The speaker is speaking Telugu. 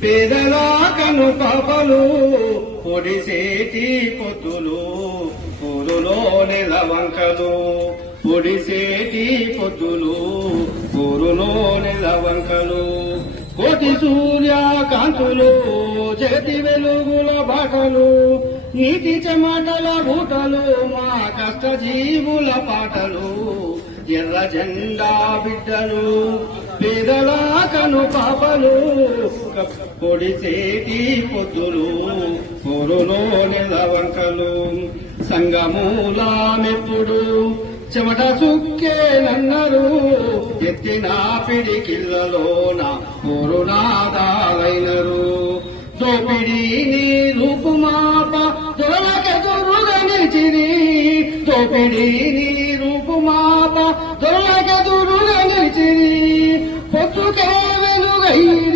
పేదలాకను పాపలు పొడిసేటి పొద్దులు ఊరులో నెలవంకలు పొడిసేటి పొద్దులు ఊరులో నెలవంకలు కోటి సూర్యకాంతులు చేతి వెలుగుల బాటలు నీటి చెమటల బూటలు మా కష్ట జీవుల పాటలు ఎర్ర జెండా బిడ్డలు పేదల కను పాపలు. పొడిసేటి పొద్దులు కోరులోని లవంకలు. సంగమూలామెప్పుడు చెమట సుక్కేనన్నారు ఎత్తిన పిడికిళ్ళలోన పొరునాదాలైనరు తోపిడి నీ రూపుమాప దొరలకెదురుగనిచిరి తోపిడి నీ రూపుమాప దొరలకెదురు ahí.